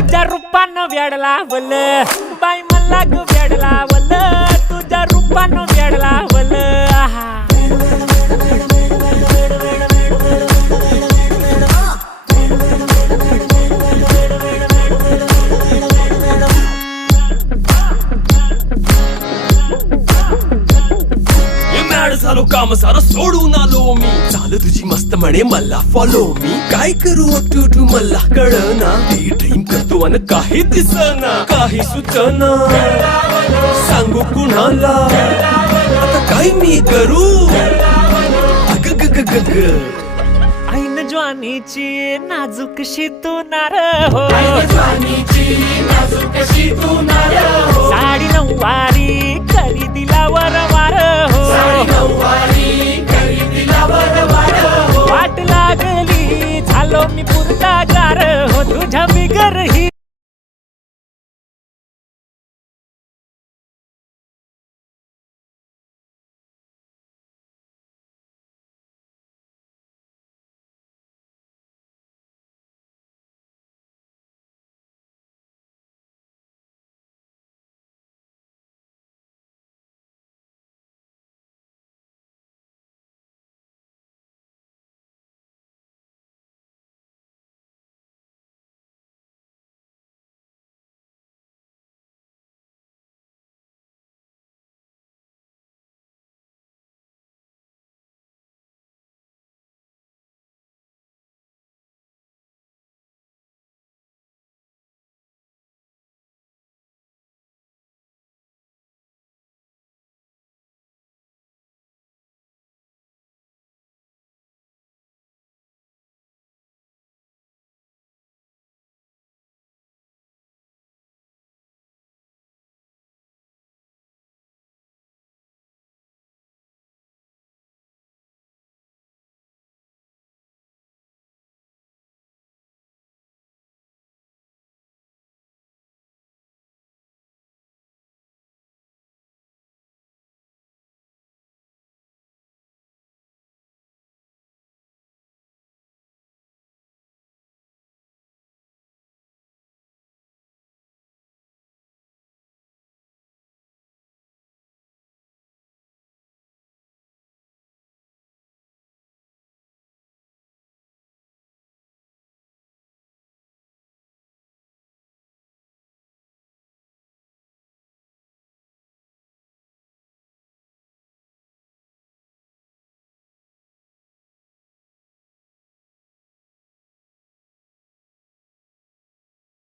तुझ्या रूपानं वेड लावल बाई मला ग वेड लावल तुझ्या रूपानं वेड लावल झालो काम सारं सोडून आलो मी चाल तुझी मस्त म्हणे मला फॉलो मी काय करू टू मला कळना ड्रीम करतो आणि काही दिसना काही सुचना सांगू कुणाला आता काय मी करू अग ग ग ग ग ऐन ज्वानीची नाजूकशी तू नार हो साडी नऊवारी करी दिला वरवार हो वाट लागली झालो मी पुरता गार हो तुझ्या बिगर ही